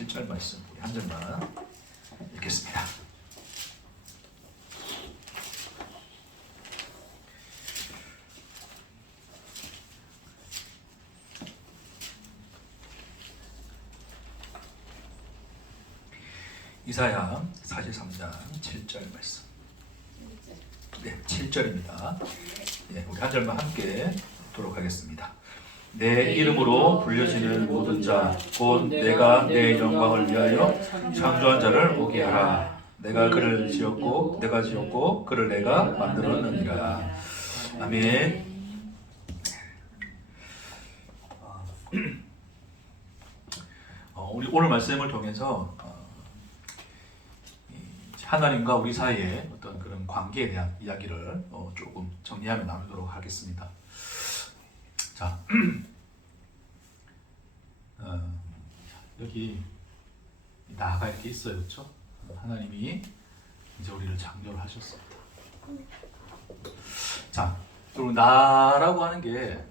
7절 말씀 우리 한 절만 읽겠습니다. 이사야 43장 7절 말씀. 네, 7절입니다. 네, 우리 한 절만 함께 읽도록 하겠습니다. 내 이름으로 불려지는 모든 자, 곧 내가 내 영광을 위하여 창조한 자를 오게 하라. 내가 그를 지었고 그를 내가 만들었느니라. 아멘. 우리 오늘 말씀을 통해서 하나님과 우리 사이의 어떤 그런 관계에 대한 이야기를 조금 정리하며 나누도록 하겠습니다. 자, 여기 나가 이렇게 있어요, 그렇죠? 하나님이 이제 우리를 창조를 하셨습니다. 자, 그리고 나라고 하는 게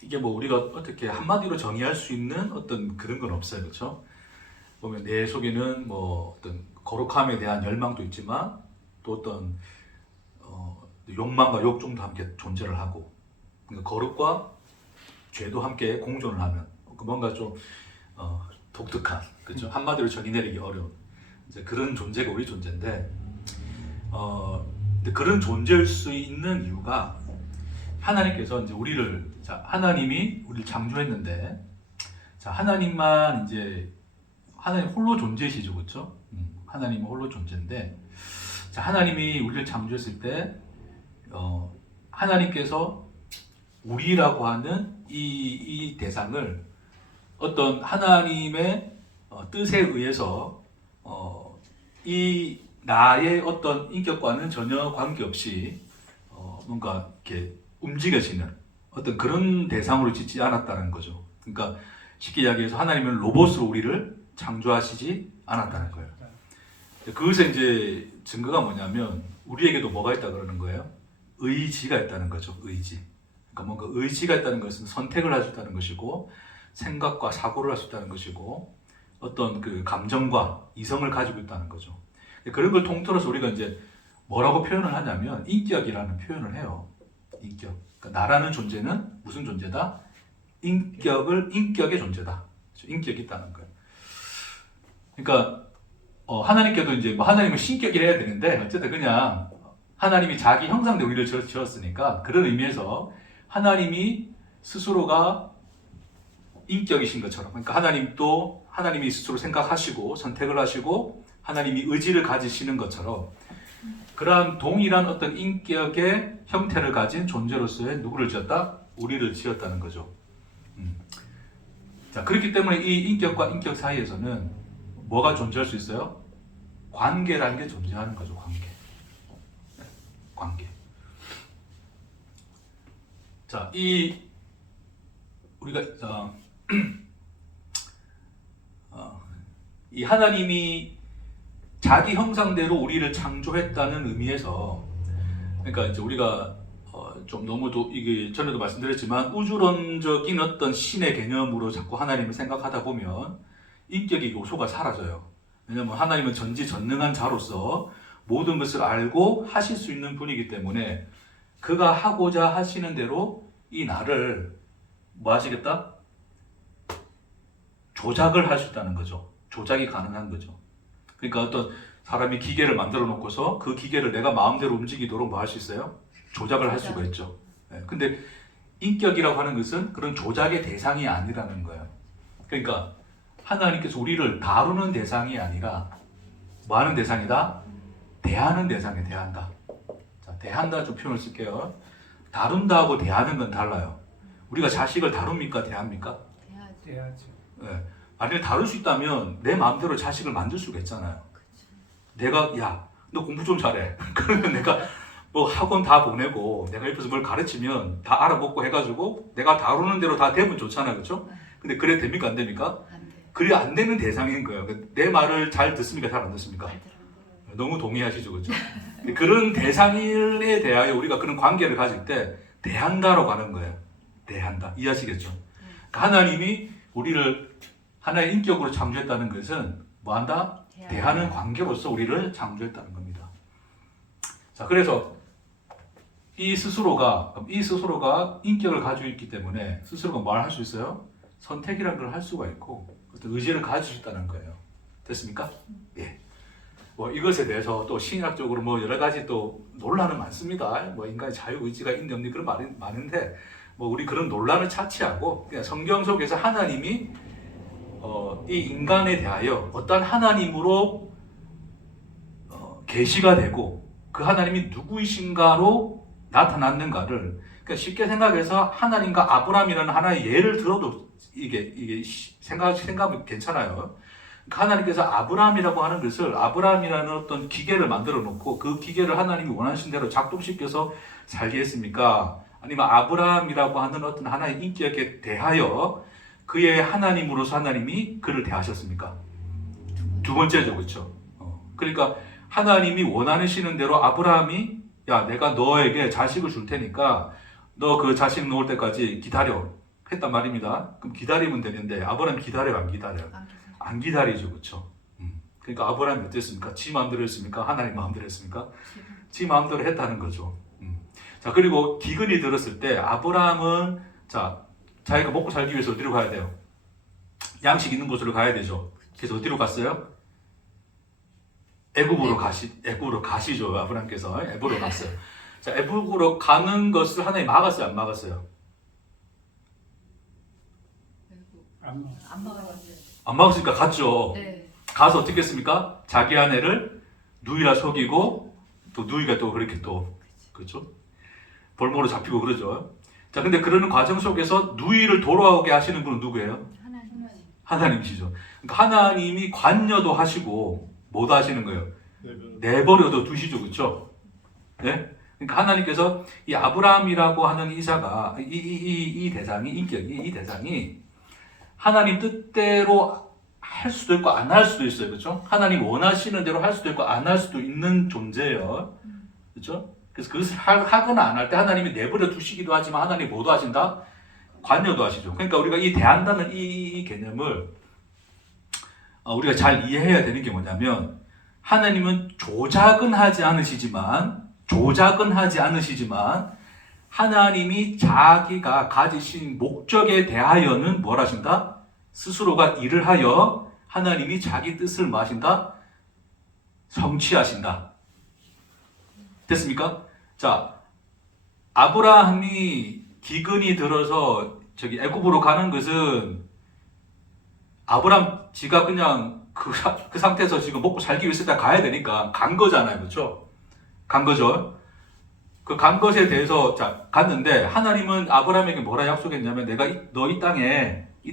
이게 뭐 우리가 어떻게 한마디로 정의할 수 있는 어떤 그런 건 없어요, 그렇죠? 보면 내 속에는 뭐 어떤 거룩함에 대한 열망도 있지만 또 어떤 욕망과 욕정도 함께 존재를 하고, 그러니까 거룩과 죄도 함께 공존을 하면 뭔가 좀 독특한, 그렇죠? 한마디로 정의 내리기 어려운 이제 그런 존재가 우리 존재인데, 근데 그런 존재일 수 있는 이유가 하나님께서 이제 하나님이 우리를 창조했는데, 자, 하나님만 이제 하나님 홀로 존재시죠, 그렇죠? 하나님은 홀로 존재인데, 자, 하나님이 우리를 창조했을 때, 하나님께서 우리라고 하는 이 대상을 어떤 하나님의 뜻에 의해서 이 나의 어떤 인격과는 전혀 관계없이 뭔가 이렇게 움직여지는 어떤 그런 대상으로 짓지 않았다는 거죠. 그러니까 쉽게 이야기해서 하나님은 로봇으로 우리를 창조하시지 않았다는 거예요. 그것의 이제 증거가 뭐냐면 우리에게도 뭐가 있다 그러는 거예요? 의지가 있다는 거죠. 의지. 그러니까 뭔가 의지가 있다는 것은 선택을 할 수 있다는 것이고, 생각과 사고를 할 수 있다는 것이고, 어떤 그 감정과 이성을 가지고 있다는 거죠. 그런 걸 통틀어서 우리가 이제 뭐라고 표현을 하냐면 인격이라는 표현을 해요. 인격. 그러니까 나라는 존재는 무슨 존재다? 인격의 존재다. 인격이 있다는 거예요. 그러니까 하나님께도 이제 뭐 하나님은 신격이라 해야 되는데, 어쨌든 그냥 하나님이 자기 형상대로 우리를 지었으니까 그런 의미에서 하나님이 스스로가 인격이신 것처럼, 그러니까 하나님도 하나님이 스스로 생각하시고 선택을 하시고 하나님이 의지를 가지시는 것처럼 그러한 동일한 어떤 인격의 형태를 가진 존재로서의 누구를 지었다? 우리를 지었다는 거죠. 자, 그렇기 때문에 이 인격과 인격 사이에서는 뭐가 존재할 수 있어요? 관계라는 게 존재하는 거죠. 관계. 자, 우리가 이 하나님이 자기 형상대로 우리를 창조했다는 의미에서, 그러니까 이제 우리가 좀 너무도 이게 전에도 말씀드렸지만 우주론적인 어떤 신의 개념으로 자꾸 하나님을 생각하다 보면 인격의 요소가 사라져요. 왜냐하면 하나님은 전지전능한 자로서 모든 것을 알고 하실 수 있는 분이기 때문에 그가 하고자 하시는 대로 이 나를 뭐 하시겠다? 조작을 할 수 있다는 거죠. 조작이 가능한 거죠. 그러니까 어떤 사람이 기계를 만들어 놓고서 그 기계를 내가 마음대로 움직이도록 뭐 할 수 있어요? 조작을 할 수가 있죠. 근데 인격이라고 하는 것은 그런 조작의 대상이 아니라는 거예요. 그러니까 하나님께서 우리를 다루는 대상이 아니라 뭐 하는 대상이다? 대하는 대상에 대한다. 자, 대한다 좀 표현을 쓸게요. 다룬다하고 대하는 건 달라요. 우리가 자식을 다룹니까? 대합니까? 대하죠. 네. 만약에 다룰 수 있다면 내 마음대로 자식을 만들 수가 있잖아요. 내가 야, 너 공부 좀 잘해. 그러면 내가 뭐 학원 다 보내고 내가 옆에서 뭘 가르치면 다 알아먹고 해가지고 내가 다루는 대로 다 되면 좋잖아요. 그렇죠? 근데 그래 됩니까? 안 됩니까? 안 돼. 그래 안 되는 대상인 거예요. 내 말을 잘 듣습니까? 잘 안 듣습니까? 너무 동의하시죠, 그렇죠? 그런 대상에 대하여 우리가 그런 관계를 가질 때 대한다라고 하는 거예요. 대한다. 이해하시겠죠? 그러니까 하나님이 우리를 하나의 인격으로 창조했다는 것은 뭐한다? 대하는 관계로서 우리를 창조했다는 겁니다. 자, 그래서 이 스스로가 인격을 가지고 있기 때문에 스스로가 뭘 할 수 있어요? 선택이라는 걸 할 수가 있고 어떤 의지를 가질 수 있다는 거예요. 됐습니까? 예. 뭐 이것에 대해서 또 신학적으로 뭐 여러 가지 또 논란은 많습니다. 뭐 인간의 자유 의지가 있는지 없는지 그런 말이 많은데 뭐 우리 그런 논란을 차치하고 그냥 성경 속에서 하나님이 이 인간에 대하여 어떤 하나님으로 계시가 되고 그 하나님이 누구이신가로 나타났는가를 그러니까 쉽게 생각해서 하나님과 아브라함이라는 하나의 예를 들어도 이게 생각하면 괜찮아요. 하나님께서 아브라함이라고 하는 것을 아브라함이라는 어떤 기계를 만들어 놓고 그 기계를 하나님이 원하신 대로 작동시켜서 살게 했습니까? 아니면 아브라함이라고 하는 어떤 하나의 인격에 대하여 그의 하나님으로서 하나님이 그를 대하셨습니까? 두 번째죠, 그렇죠? 그러니까 하나님이 원하시는 대로 아브라함이 야, 내가 너에게 자식을 줄 테니까 너 그 자식 놓을 때까지 기다려 했단 말입니다. 그럼 기다리면 되는데 아브라함이 기다려요, 안 기다려요? 안 기다리죠, 그렇죠? 그러니까 아브라함이 어땠습니까? 지 마음대로 했습니까? 하나님 마음대로 했습니까? 지 마음대로 했다는 거죠. 자, 그리고 기근이 들었을 때 아브라함은 자기가 먹고 살기 위해서 어디로 가야 돼요? 양식 있는 곳으로 가야 되죠. 그래서 어디로 갔어요? 애굽으로 가시죠. 아브라함께서 애굽으로 갔어요. 자, 애굽으로 가는 것을 하나님 막았어요, 안 막았어요? 안 막았으니까 갔죠. 네. 가서 어떻게 했습니까? 자기 아내를 누이라 속이고 또 누이가 또 그렇게 또 그렇죠? 볼모로 잡히고 그러죠. 자, 근데 그러는 과정 속에서 누이를 돌아오게 하시는 분은 누구예요? 하나님이시죠. 그러니까 하나님이 관여도 하시고 뭐도 하시는 거예요? 내버려도 두시죠, 그렇죠? 네? 그러니까 하나님께서 이 아브라함이라고 하는 이사가 이 대상이 인격이 이 대상이 하나님 뜻대로 할 수도 있고 안 할 수도 있어요, 그렇죠? 하나님 원하시는 대로 할 수도 있고 안 할 수도 있는 존재예요, 그렇죠? 그래서 그것을 하거나 안 할 때 하나님이 내버려 두시기도 하지만 하나님이 뭐도 하신다? 관여도 하시죠. 그러니까 우리가 이 대한다는 이 개념을 우리가 잘 이해해야 되는 게 뭐냐면 하나님은 조작은 하지 않으시지만 하나님이 자기가 가지신 목적에 대하여는 뭘 하신다? 스스로가 일을 하여 하나님이 자기 뜻을 뭐 하신다? 성취하신다. 됐습니까? 자, 아브라함이 기근이 들어서 애굽으로 가는 것은 아브라함 지가 그냥 그 상태에서 지금 먹고 살기 위해서 일단 가야 되니까 간 거잖아요, 그렇죠? 간 거죠. 그 간 것에 대해서 갔는데 하나님은 아브라함에게 뭐라 약속했냐면 내가 너 이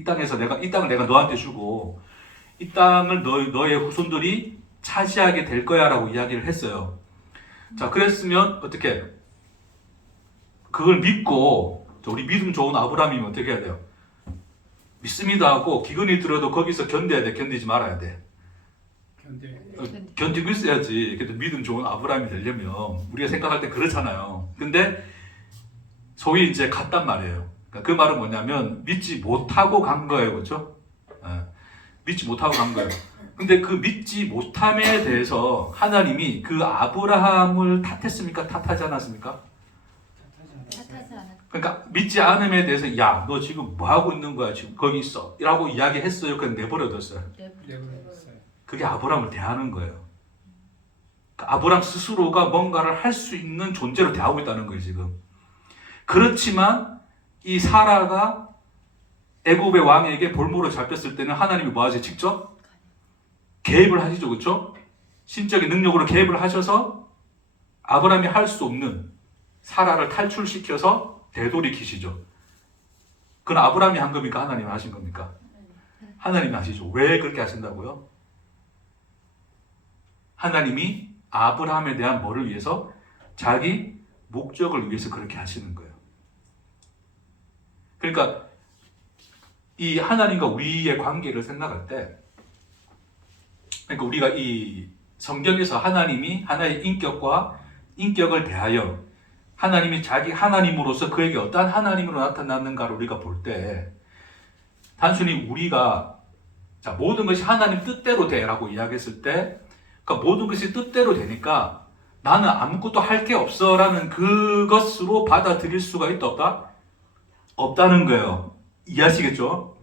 땅에서 이 땅을 내가 너한테 주고 이 땅을 너의 후손들이 차지하게 될 거야라고 이야기를 했어요. 자, 그랬으면 어떻게? 그걸 믿고 우리 믿음 좋은 아브라함이면 어떻게 해야 돼요? 믿습니다 하고 기근이 들어도 거기서 견뎌야 돼, 견디지 말아야 돼? 견디고 있어야지. 그래도 믿음 좋은 아브라함이 되려면 우리가 생각할 때 그렇잖아요. 근데 소위 이제 갔단 말이에요. 그러니까 그 말은 뭐냐면 믿지 못하고 간 거예요, 그렇죠? 믿지 못하고 간 거예요. 근데 그 믿지 못함에 대해서 하나님이 그 아브라함을 탓했습니까? 탓하지 않았습니까? 그러니까 믿지 않음에 대해서 야, 너 지금 뭐 하고 있는 거야? 지금 거기 있어. 라고 이야기했어요. 그냥 내버려뒀어요. 그게 아브라함을 대하는 거예요. 그러니까 아브라함 스스로가 뭔가를 할 수 있는 존재로 대하고 있다는 거예요, 지금. 그렇지만 이 사라가 애굽의 왕에게 볼모로 잡혔을 때는 하나님이 뭐 하지? 직접 개입을 하시죠, 그렇죠? 신적인 능력으로 개입을 하셔서 아브라함이 할 수 없는 사라를 탈출시켜서 되돌이키시죠. 그건 아브라함이 한 겁니까? 하나님이 하신 겁니까? 하나님이 하시죠. 왜 그렇게 하신다고요? 하나님이 아브라함에 대한 뭐를 위해서? 자기 목적을 위해서 그렇게 하시는 거예요. 그러니까 이 하나님과 우리의 관계를 생각할 때, 그러니까 우리가 이 성경에서 하나님이 하나의 인격을 대하여 하나님이 자기 하나님으로서 그에게 어떠한 하나님으로 나타났는가를 우리가 볼 때 단순히 우리가 자, 모든 것이 하나님 뜻대로 돼라고 이야기했을 때, 그러니까 모든 것이 뜻대로 되니까 나는 아무것도 할 게 없어라는 그것으로 받아들일 수가 있다 없다? 없다는 거예요. 이해하시겠죠?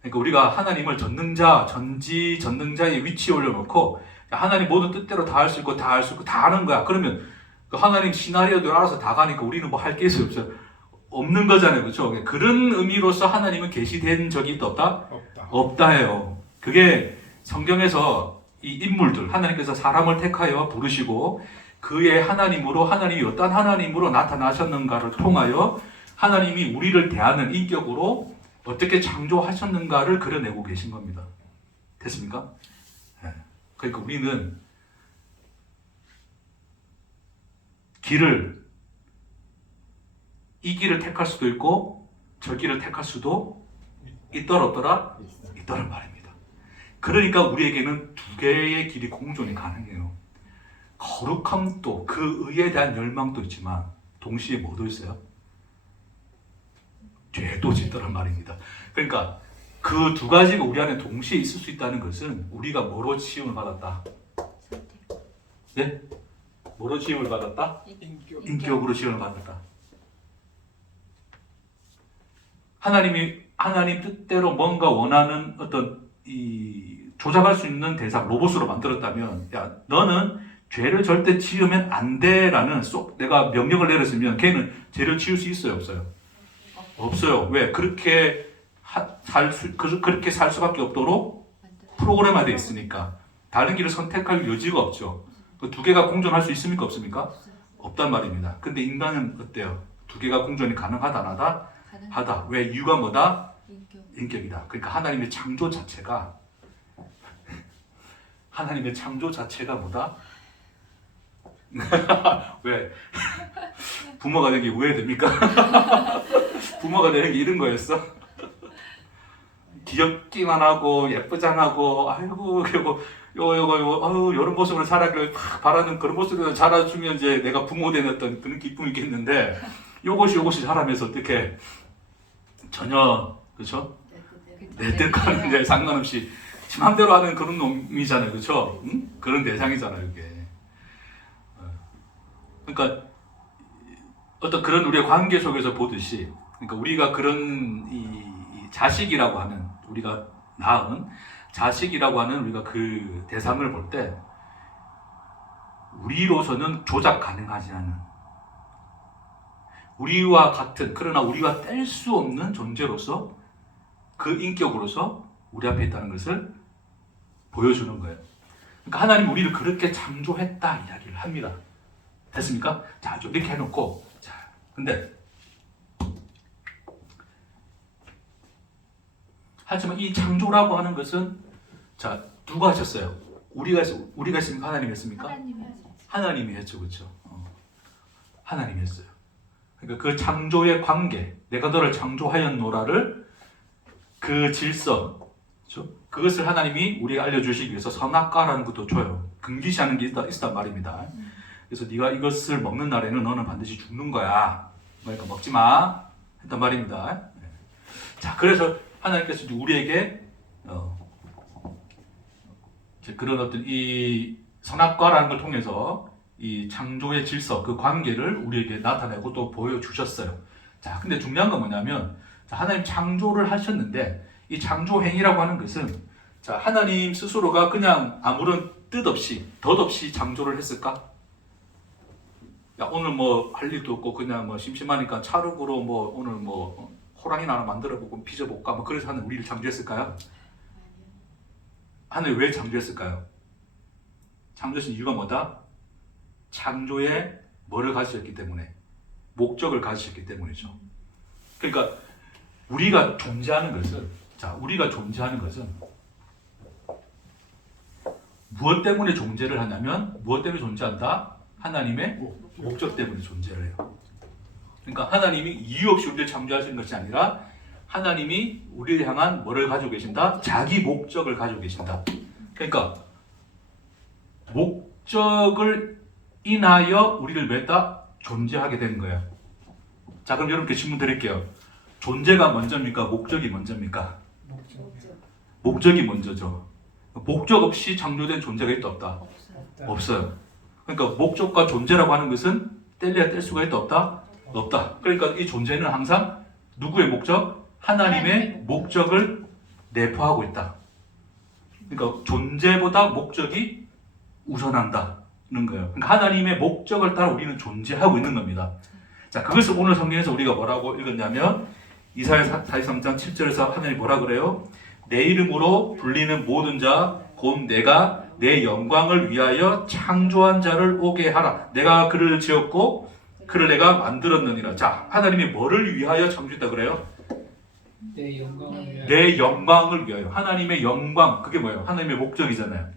그러니까 우리가 하나님을 전능자, 전지전능자의 위치에 올려놓고 하나님 모든 뜻대로 다 할 수 있고 다 할 수 있고 다 하는 거야. 그러면 그 하나님 시나리오대로 알아서 다 가니까 우리는 뭐 할 게 없어요. 없는 거잖아요. 그렇죠? 그런 의미로서 하나님은 계시된 적이 있다 없다? 없다 해요. 그게 성경에서 이 인물들, 하나님께서 사람을 택하여 부르시고 그의 하나님으로 하나님이 어떤 하나님으로 나타나셨는가를 통하여 하나님이 우리를 대하는 인격으로 어떻게 창조하셨는가를 그려내고 계신 겁니다. 됐습니까? 네. 그러니까 우리는 이 길을 택할 수도 있고 저 길을 택할 수도 있더라 없더라? 있더란 말입니다. 그러니까 우리에게는 두 개의 길이 공존이 가능해요. 거룩함도 그 의에 대한 열망도 있지만 동시에 뭐도 있어요? 죄도 짓더란 말입니다. 그러니까 그 두 가지가 우리 안에 동시에 있을 수 있다는 것은 우리가 뭐로 지음을 받았다? 네? 뭐로 지음을 받았다? 인격으로 지음을 받았다. 하나님 뜻대로 뭔가 원하는 어떤 이 조작할 수 있는 대상 로봇으로 만들었다면, 야 너는 죄를 절대 지으면 안 돼라는 내가 명령을 내렸으면 걔는 죄를 지을 수 있어요, 없어요? 없어요. 왜? 그렇게 살 수밖에 없도록 프로그램화되어 있으니까. 다른 길을 선택할 여지가 없죠. 그 두 개가 공존할 수 있습니까, 없습니까? 없단 말입니다. 근데 인간은 어때요? 두 개가 공존이 가능하다, 안 하다? 하다. 왜? 이유가 뭐다? 인격이다. 그러니까 하나님의 창조 자체가 뭐다? 왜? 부모가 되는 게 우회됩니까? 부모가 되는 게 이런 거였어? 귀엽기만 하고 예쁘장하고 아이고 그리고 이런 모습으로 자라기를 바라는 그런 모습으로 자라주면 이제 내가 부모 되는 어떤 그런 기쁨이 있겠는데 요것이 자라면서 어떻게 전혀 그렇죠? 내 뜻과는 이제 상관없이 지 맘대로 하는 그런 놈이잖아요, 그렇죠? 응? 그런 대상이잖아요, 이게. 그러니까 어떤 그런 우리의 관계 속에서 보듯이, 그러니까 우리가 그런 이 자식이라고 하는 우리가 낳은 자식이라고 하는 우리가 그 대상을 볼 때 우리로서는 조작 가능하지 않은 우리와 같은 그러나 우리가 뗄 수 없는 존재로서 그 인격으로서 우리 앞에 있다는 것을 보여주는 거예요. 그러니까 하나님 우리를 그렇게 창조했다 이야기를 합니다. 됐습니까? 자, 좀 이렇게 해놓고 자, 근데 하지만 이 창조라고 하는 것은 자 누가 하셨어요? 우리가 했습니까? 하나님이 했습니까? 하나님이 했죠, 그렇죠? 하나님이 했어요. 그러니까 그 창조의 관계, 내가 너를 창조하였노라를 그 질서, 그렇죠? 그것을 하나님이 우리가 알려주시기 위해서 선악과라는 것도 줘요. 금기시하는 게 있단 말입니다. 그래서 네가 이것을 먹는 날에는 너는 반드시 죽는 거야. 그러니까 먹지 마 했단 말입니다. 자, 그래서 하나님께서 우리에게 그런 어떤 이 선악과라는 걸 통해서 이 창조의 질서, 그 관계를 우리에게 나타내고 또 보여주셨어요. 자, 근데 중요한 건 뭐냐면, 자, 하나님 창조를 하셨는데, 이 창조 행위라고 하는 것은, 자, 하나님 스스로가 그냥 아무런 뜻 없이, 덧없이 창조를 했을까? 야, 오늘 뭐 할 일도 없고, 그냥 뭐 심심하니까 찰흙으로 뭐 오늘 뭐 호랑이나 하나 만들어보고 빚어볼까? 뭐 그래서 하나님 우리를 창조했을까요? 하나님 왜 창조했을까요? 창조하신 이유가 뭐다? 창조에 뭐를 가지셨기 때문에? 목적을 가지셨기 때문이죠. 그러니까 우리가 존재하는 것은, 자, 우리가 존재하는 것은 무엇 때문에 존재를 하냐면, 무엇 때문에 존재한다? 하나님의 목적 때문에 존재를 해요. 그러니까 하나님이 이유 없이 우리를 창조하신 것이 아니라 하나님이 우리를 향한 뭐를 가지고 계신다? 자기 목적을 가지고 계신다. 그러니까 목적을 인하여 우리를 맺다 존재하게 된 거예요. 자, 그럼 여러분께 질문 드릴게요. 존재가 먼저입니까? 목적이 먼저입니까? 목적이 먼저죠. 목적 없이 창조된 존재가 있다 없다? 없어요. 없어요. 그러니까 목적과 존재라고 하는 것은 뗄래야 뗄 수가 있다 없다? 없다. 그러니까 이 존재는 항상 누구의 목적? 하나님의 목적을 내포하고 있다. 그러니까 존재보다 목적이 우선한다는 거예요. 그러니까 하나님의 목적을 따라 우리는 존재하고 있는 겁니다. 자, 그것을 오늘 성경에서 우리가 뭐라고 읽었냐면 이사야 43장 7절에서 하나님이 뭐라 그래요? 내 이름으로 불리는 모든 자, 곧 내가 내 영광을 위하여 창조한 자를 오게 하라. 내가 그를 지었고 그를 내가 만들었느니라. 자, 하나님이 뭐를 위하여 창조했다 그래요? 내 영광을 위하여. 내 영광을 위하여. 하나님의 영광, 그게 뭐예요? 하나님의 목적이잖아요.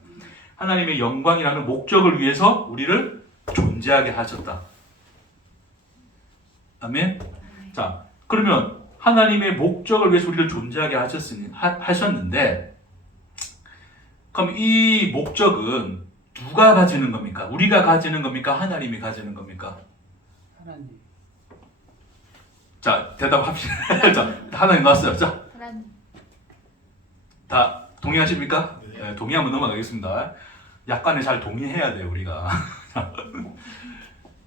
하나님의 영광이라는 목적을 위해서 우리를 존재하게 하셨다. 아멘. 자, 그러면 하나님의 목적을 위해서 우리를 존재하게 하셨는데, 그럼 이 목적은 누가 가지는 겁니까? 우리가 가지는 겁니까? 하나님이 가지는 겁니까? 하나님. 자, 대답합시다. 자, 하나님 나왔어요. 자, 하나님. 다 동의하십니까? 네, 동의하면 넘어가겠습니다. 약간은 잘 동의해야 돼요, 우리가.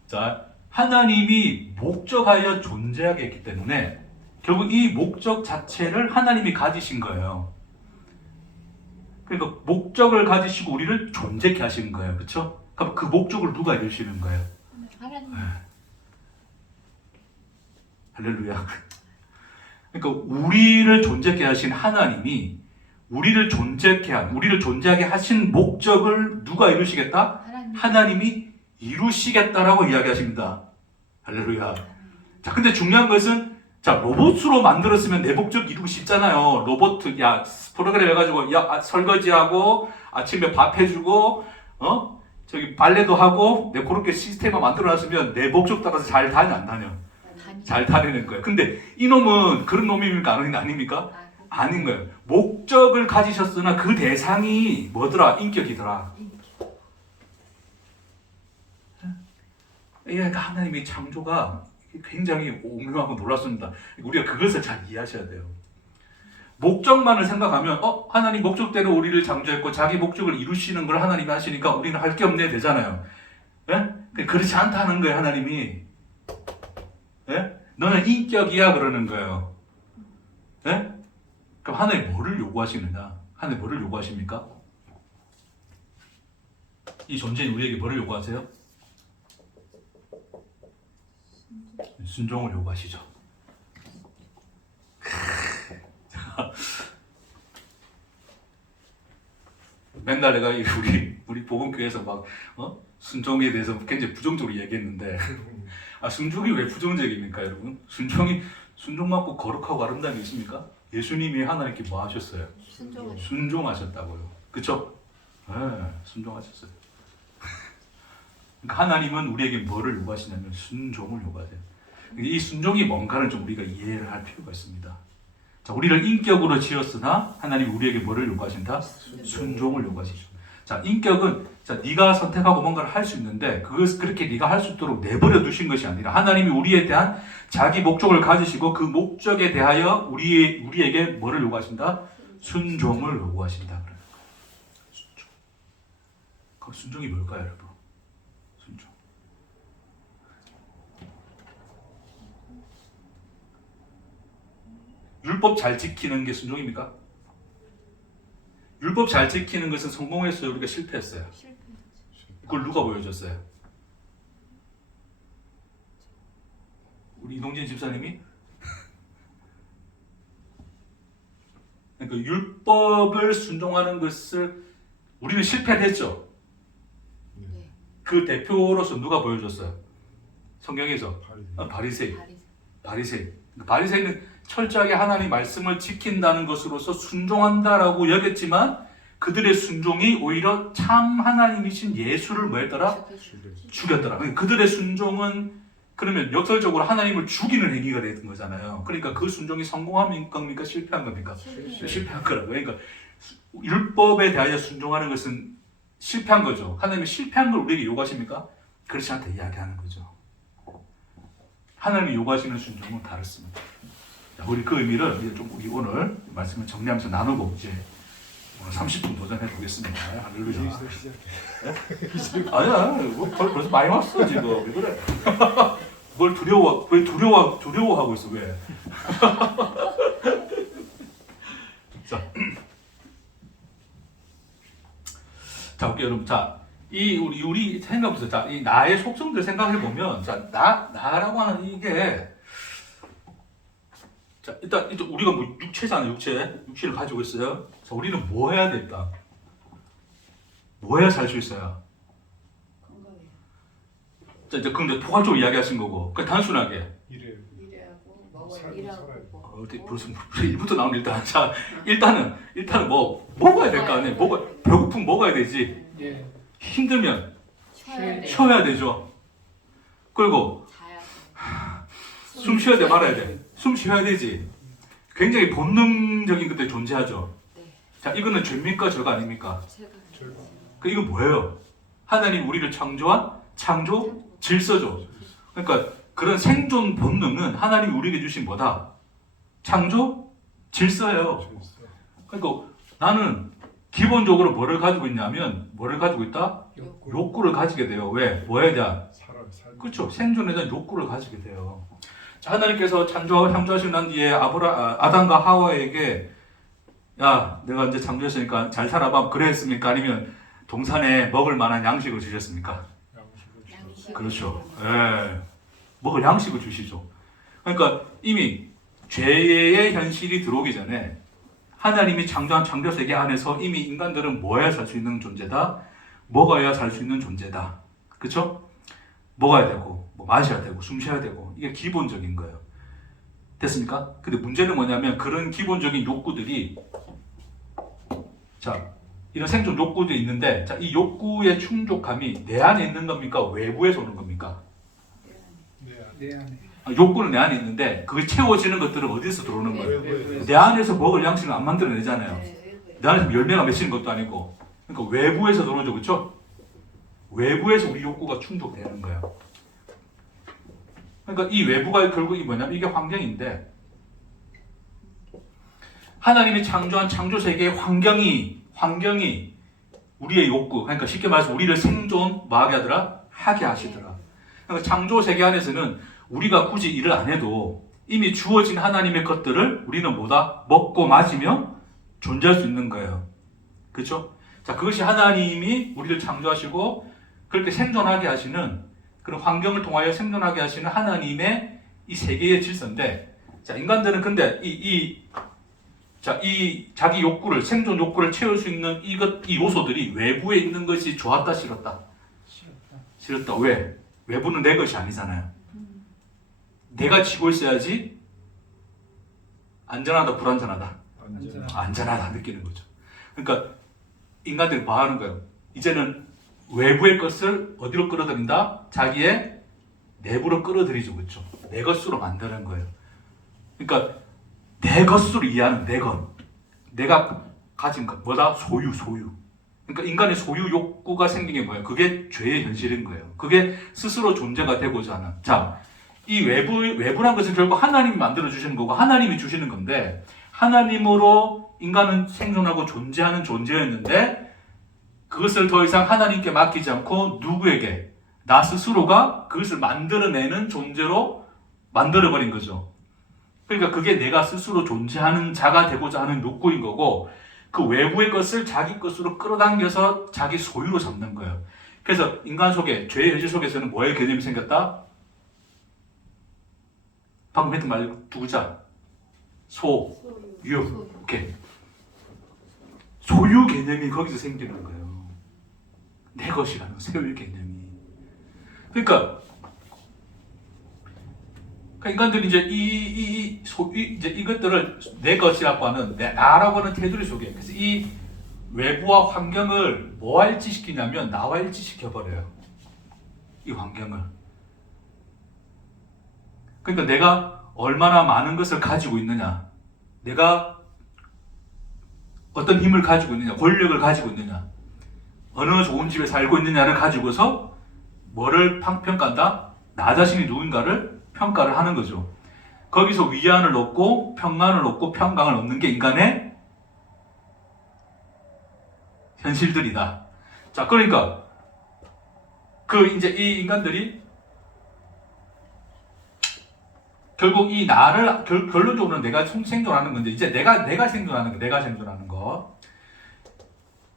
자, 하나님이 목적하여 존재하게 했기 때문에 결국 이 목적 자체를 하나님이 가지신 거예요. 그러니까 목적을 가지시고 우리를 존재케 하시는 거예요. 그렇죠? 그럼 그 목적을 누가 이루시는 거예요? 하나님. 할렐루야. 그러니까 우리를 존재케 하신 하나님이 우리를 존재하게 하신 목적을 누가 이루시겠다? 하나님이 이루시겠다라고 이야기하십니다. 할렐루야. 자, 근데 중요한 것은 자, 로봇으로 만들었으면 내 목적 이루기 쉽잖아요. 로봇, 프로그램 해가지고, 설거지하고, 아침에 밥 해주고, 저기 빨래도 하고, 내 그렇게 시스템을 만들어놨으면 내 목적 따라서 잘 다녀, 안 다녀? 잘 다니는 거예요. 근데 이놈은 그런 놈입니까? 아닙니까? 아닌 거예요. 목적을 가지셨으나 그 대상이 뭐더라? 인격이더라. 그러니까 하나님의 창조가 굉장히 오묘하고 놀랍습니다. 우리가 그것을 잘 이해하셔야 돼요. 목적만을 생각하면 하나님 목적대로 우리를 창조했고 자기 목적을 이루시는 걸 하나님이 하시니까 우리는 할 게 없네 되잖아요. 예? 그렇지 않다는 거예요. 하나님이. 예? 너는 인격이야 그러는 거예요. 예? 그럼 하나님 뭐를 요구하시느냐? 하나님 뭐를 요구하십니까? 이 존재인 우리에게 뭐를 요구하세요? 순종을 요구하시죠. 맨날 내가 우리 복음교회에서 막 순종에 대해서 굉장히 부정적으로 얘기했는데 순종이 왜 부정적입니까, 여러분? 순종 맞고 거룩하고 아름다운 게 있습니까? 예수님이 하나님께 뭐 하셨어요? 순종하셨다고요. 그렇죠? 네, 순종하셨어요. 그러니까 하나님은 우리에게 뭐를 요구하시냐면 순종을 요구하세요. 이 순종이 뭔가를 좀 우리가 이해를 할 필요가 있습니다. 자, 우리를 인격으로 지었으나 하나님이 우리에게 뭐를 요구하신다? 순종을 요구하시죠. 자, 인격은 네가 선택하고 뭔가를 할 수 있는데 그것을 그렇게 네가 할 수 있도록 내버려 두신 것이 아니라 하나님이 우리에 대한 자기 목적을 가지시고 그 목적에 대하여 우리에게 뭐를 요구하신다? 순종을 요구하신다. 그러는 거예요. 순종. 그럼 순종이 뭘까요, 여러분? 순종. 율법 잘 지키는 게 순종입니까? 율법 잘 지키는 것은 성공했어요? 우리가 실패했어요? 그걸 누가 보여줬어요? 우리 이동진 집사님이? 그러니까 율법을 순종하는 것을 우리는 실패를 했죠? 그 대표로서 누가 보여줬어요? 성경에서 바리새인. 바리새인은 철저하게 하나님의 말씀을 지킨다는 것으로서 순종한다라고 여겼지만 그들의 순종이 오히려 참 하나님이신 예수를 뭐했더라? 죽였더라. 그들의 순종은 그러면 역설적으로 하나님을 죽이는 행위가 됐던 거잖아요. 그러니까 그 순종이 성공한 겁니까? 실패한 겁니까? 실패한 거라고. 그러니까 율법에 대하여 순종하는 것은 실패한 거죠. 하나님이 실패한 걸 우리에게 요구하십니까? 그렇지 않다 이야기하는 거죠. 하나님이 요구하시는 순종은 다릅니다. 자, 우리 그 의미를 이제 좀 우리 오늘 말씀을 정리하면서 나누고 이제 오늘 30분 도전해 보겠습니다. 할렐루야. 여기서 시작해. 아니야, 뭐 벌써 많이 왔어 지금. 왜 그래? 뭘 두려워하고 있어 왜? 자, 볼게요, 여러분. 자, 이 우리 생각부터 자, 이 나의 속성들 생각해 보면, 자, 나라고 하는 이게, 자, 일단 우리가 뭐 육체잖아요, 육체를 가지고 있어요. 자, 우리는 뭐 해야 될까? 뭐 해야 살 수 있어요? 건강해요. 자, 이제 그럼 이제 포괄적으로 이야기하신 거고, 그 단순하게. 이래. 일하고 먹어야 살고 일하고 살아야 돼. 어디 벌써 일부터 나오는 일단 자 일단은 뭐 먹어야 될 거 아니에요. 배고프면 먹어야 되지. 예. 힘들면 쉬어야 돼. 쉬어야 되죠. 그리고 자야 돼. 숨 쉬어야 돼 말아야 돼. 숨 쉬어야 되지. 굉장히 본능적인 것들이 존재하죠. 네. 자 이거는 죄입니까 죄가 아닙니까? 제가 절반. 그 이거 뭐예요? 하나님 우리를 창조한 창조 질서죠. 그러니까 그런 생존 본능은 하나님이 우리에게 주신 뭐다? 창조 질서예요. 재밌어. 그러니까 나는 기본적으로 뭐를 가지고 있냐면 뭐를 가지고 있다? 욕구를 가지게 돼요. 왜? 뭐에 대한? 살아. 그렇죠. 생존에 대한 욕구를 가지게 돼요. 자, 하나님께서 창조하시고 난 뒤에 아담과 하와에게 야, 내가 이제 창조했으니까 잘 살아봐. 그랬습니까? 아니면 동산에 먹을 만한 양식을 주셨습니까? 양식. 그렇죠. 예. 먹을 양식을 주시죠. 그러니까 이미 죄의 현실이 들어오기 전에 하나님이 창조한 창조 세계 안에서 이미 인간들은 뭐야 살 수 있는 존재다. 먹어야 살 수 있는 존재다. 그렇죠? 먹어야 되고 뭐 마셔야 되고 숨 쉬어야 되고 이게 기본적인 거예요. 됐습니까? 근데 문제는 뭐냐면 그런 기본적인 욕구들이 자 이런 생존 욕구들이 있는데 자, 이 욕구의 충족감이 내 안에 있는 겁니까? 외부에서 오는 겁니까? 내 내 안에. 욕구는 내 안에 있는데 그게 채워지는 것들은 어디서 들어오는 거예요? 외부에. 내 안에서 먹을 양식을 안 만들어내잖아요. 네, 내 안에서 열매가 맺히는 것도 아니고 그러니까 외부에서 들어오죠. 그렇죠? 외부에서 우리 욕구가 충족되는 거예요. 그러니까 이 외부가 결국 이 뭐냐면 이게 환경인데 하나님이 창조한 창조 세계의 환경이 우리의 욕구 그러니까 쉽게 말해서 우리를 생존 뭐하게 하더라? 하게 하시더라. 그러니까 창조 세계 안에서는 우리가 굳이 일을 안 해도 이미 주어진 하나님의 것들을 우리는 뭐다? 먹고 마시며 존재할 수 있는 거예요. 그렇죠? 자, 그것이 하나님이 우리를 창조하시고 그렇게 생존하게 하시는 그런 환경을 통하여 생존하게 하시는 하나님의 이 세계의 질서인데 자, 인간들은 근데 이 자기 욕구를 생존 욕구를 채울 수 있는 이 요소들이 외부에 있는 것이 좋았다 싫었다? 싫었다. 왜? 외부는 내 것이 아니잖아요. 내가 지고 있어야지 안전하다 불안전하다? 안전하다 느끼는 거죠. 그러니까 인간들이 뭐 하는 거예요? 이제는 외부의 것을 어디로 끌어들인다? 자기의 내부로 끌어들이죠. 그렇죠? 내 것으로 만드는 거예요. 그러니까 내 것으로 이해하는 내 것. 내가 가진 것. 뭐다? 소유. 그러니까 인간의 소유 욕구가 생긴 게 뭐예요? 그게 죄의 현실인 거예요. 그게 스스로 존재가 되고자 하는. 자, 이 외부란 것은 결국 하나님이 만들어 주시는 거고 하나님이 주시는 건데 하나님으로 인간은 생존하고 존재하는 존재였는데 그것을 더 이상 하나님께 맡기지 않고 누구에게? 나 스스로가 그것을 만들어내는 존재로 만들어버린 거죠. 그러니까 그게 내가 스스로 존재하는 자가 되고자 하는 욕구인 거고 그 외부의 것을 자기 것으로 끌어당겨서 자기 소유로 잡는 거예요. 그래서 인간 속에, 죄의 현실 속에서는 뭐의 개념이 생겼다? 방금 했던 말 두 글자. 소유. 오케이. 소유 개념이 거기서 생기는 거예요. 내 것이라는 소유 개념이. 그러니까 인간들이 이제 이제 이것들을 내 것이라고 하는 나라고 하는 테두리 속에 그래서 이 외부와 환경을 뭐와 일치시키냐면 나와 일치시켜 버려요. 이 환경을. 그러니까 내가 얼마나 많은 것을 가지고 있느냐, 내가 어떤 힘을 가지고 있느냐, 권력을 가지고 있느냐, 어느 좋은 집에 살고 있느냐를 가지고서 뭐를 평가한다? 나 자신이 누군가를 평가를 하는 거죠. 거기서 위안을 얻고 평안을 얻고 평강을 얻는 게 인간의 현실들이다. 자, 그러니까 그 이제 이 인간들이 결국 이 나를 결론적으로는 내가 생존하는 건데 이제 내가 생존하는 거, 내가 생존하는 거.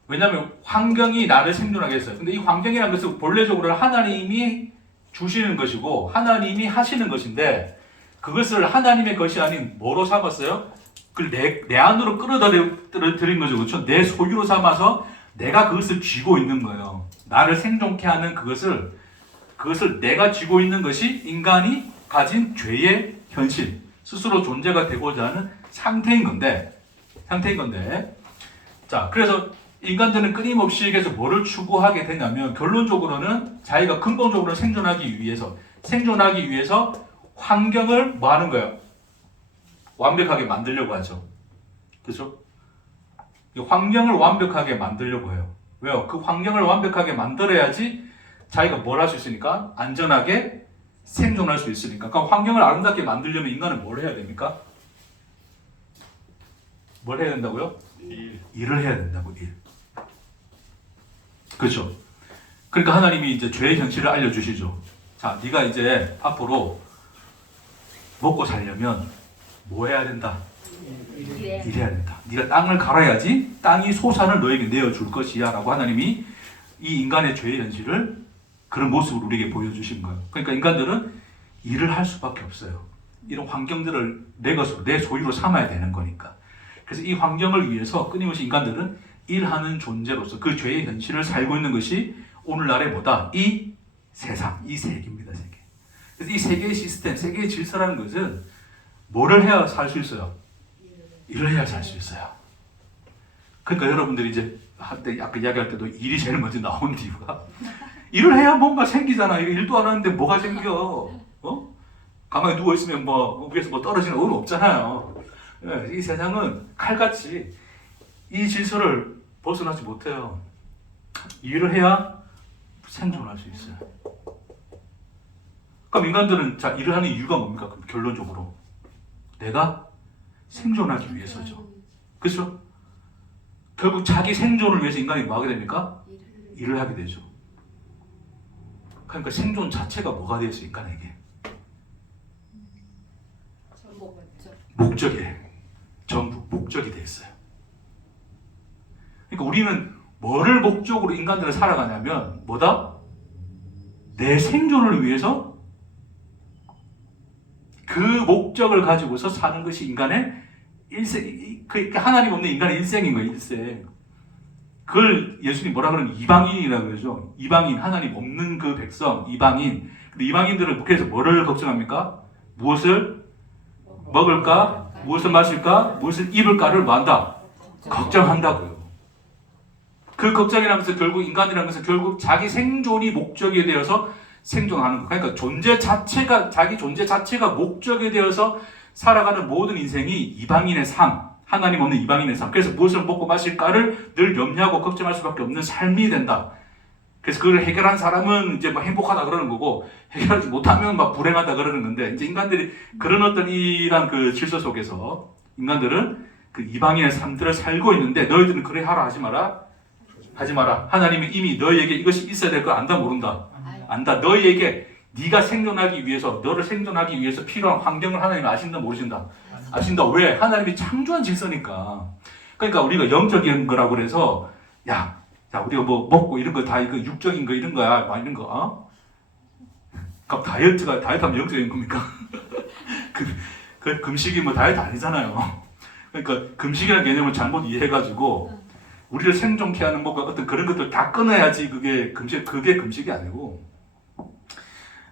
왜냐하면 환경이 나를 생존하게 했어요. 근데 이 환경이라는 것은 본래적으로 하나님이 주시는 것이고 하나님이 하시는 것인데 그것을 하나님의 것이 아닌 뭐로 삼았어요? 그걸 내 안으로 끌어들인 거죠. 그렇죠? 내 소유로 삼아서 내가 그것을 쥐고 있는 거예요. 나를 생존케 하는 그것을 내가 쥐고 있는 것이 인간이 가진 죄의 현실, 스스로 존재가 되고자 하는 상태인 건데, 자, 그래서 인간들은 끊임없이 계속 뭐를 추구하게 되냐면, 결론적으로는 자기가 근본적으로 생존하기 위해서 환경을 뭐 하는 거예요? 완벽하게 만들려고 하죠. 그렇죠? 이 환경을 완벽하게 만들려고 해요. 왜요? 그 환경을 완벽하게 만들어야지 자기가 뭘 할 수 있으니까? 안전하게 생존할 수 있으니까. 그러니까 환경을 아름답게 만들려면 인간은 뭘 해야 됩니까? 뭘 해야 된다고요? 일을 해야 된다고, 일. 그렇죠? 그러니까 하나님이 이제 죄의 현실을 알려주시죠. 자, 네가 이제 앞으로 먹고 살려면 뭐 해야 된다? 일해야 된다. 네가 땅을 갈아야지 땅이 소산을 너에게 내어줄 것이야 라고 하나님이 이 인간의 죄의 현실을 그런 모습으로 우리에게 보여주신 거예요. 그러니까 인간들은 일을 할 수밖에 없어요. 이런 환경들을 내 것으로, 내 소유로 삼아야 되는 거니까. 그래서 이 환경을 위해서 끊임없이 인간들은 일하는 존재로서 그 죄의 현실을 살고 있는 것이 오늘날의 뭐다? 이 세상, 이 세계입니다. 세계. 그래서 이 세계의 시스템, 세계의 질서라는 것은 뭐를 해야 살 수 있어요? 일을 해야 살 수 있어요. 그러니까 여러분들이 이제 한때 아까 이야기할 때도 일이 제일 먼저 나온 이유가 일을 해야 뭔가 생기잖아. 이거 일도 안 하는데 뭐가 생겨? 어? 가만히 누워 있으면 뭐 위에서 뭐 떨어지는 의무 없잖아요. 이 세상은 칼같이 이 질서를 벗어나지 못해요. 일을 해야 생존할 수 있어요. 그럼 인간들은 자 일을 하는 이유가 뭡니까? 그럼 결론적으로 내가 생존하기 위해서죠. 그렇죠? 결국 자기 생존을 위해서 인간이 뭐 하게 됩니까? 일을 하게 되죠. 그러니까 생존 자체가 뭐가 되어 있어요, 인간에게? 목적이에요. 전부 목적이 되어 있어요. 그러니까 우리는 뭐를 목적으로 인간들은 살아가냐면 뭐다? 내 생존을 위해서 그 목적을 가지고서 사는 것이 인간의 일생, 그 하나님 없는 인간의 일생인 거예요, 일생. 그걸 예수님이 뭐라 그러면 이방인이라고 그러죠. 이방인, 하나님 없는 그 백성, 이방인. 근데 이방인들은 그래서 뭐를 걱정합니까? 무엇을 먹을까? 무엇을 마실까? 무엇을 입을까를 뭐 한다? 걱정한다고요. 그 걱정이라는 것은 결국 인간이라는 것은 결국 자기 생존이 목적이 되어서 생존하는 거. 그러니까 존재 자체가 자기 존재 자체가 목적이 되어서 살아가는 모든 인생이 이방인의 삶, 하나님 없는 이방인의 삶. 그래서 무엇을 먹고 마실까를 늘 염려하고 걱정할 수밖에 없는 삶이 된다. 그래서 그걸 해결한 사람은 이제 뭐 행복하다 그러는 거고 해결하지 못하면 막 불행하다 그러는 건데 이제 인간들이 그런 어떤 이란 그 질서 속에서 인간들은 그 이방인의 삶들을 살고 있는데 너희들은 그래 하라 하지 마라. 하지 마라. 하나님은 이미 너희에게 이것이 있어야 될 걸 안다 모른다. 안다. 너희에게 네가 생존하기 위해서 너를 생존하기 위해서 필요한 환경을 하나님이 아신다 모르신다. 아신다. 왜? 하나님이 창조한 질서니까. 그러니까 우리가 영적인 거라고 그래서 야 우리가 뭐 먹고 이런 거 다 이거 육적인 거 이런 거야. 막 이런 거. 어? 그럼 다이어트하면 영적인 겁니까? 그 금식이 뭐 다이어트 아니잖아요. 그러니까 금식이라는 개념을 잘못 이해해가지고 우리를 생존케 하는 뭔가 어떤 그런 것들 다 끊어야지 그게 금식이 아니고.